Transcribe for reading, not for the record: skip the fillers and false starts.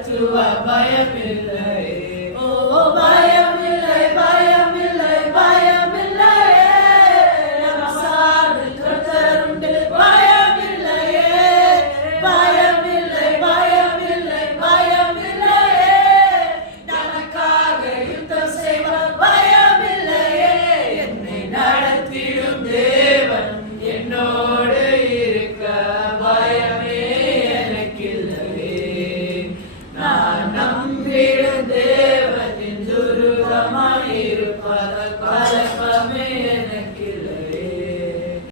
நடத்துவார் பயமில்லை. ஓ பயமில்லை பயமில்லை பயமில்லையே, நம் சார்பில் கர்த்தருண்டு பயமில்லையே. பயமில்லை பயமில்லை பயமில்லையே, நமக்காக யுத்தம் செய்வார் பயமில்லையே. என்னை நடத்திடும் தேவன் என்னோடு இருக்க பயமே எனக்கில்லையே. நான் நம்பிடும் தேவனின் துருகமாயிருப்பதால் கலக்கமே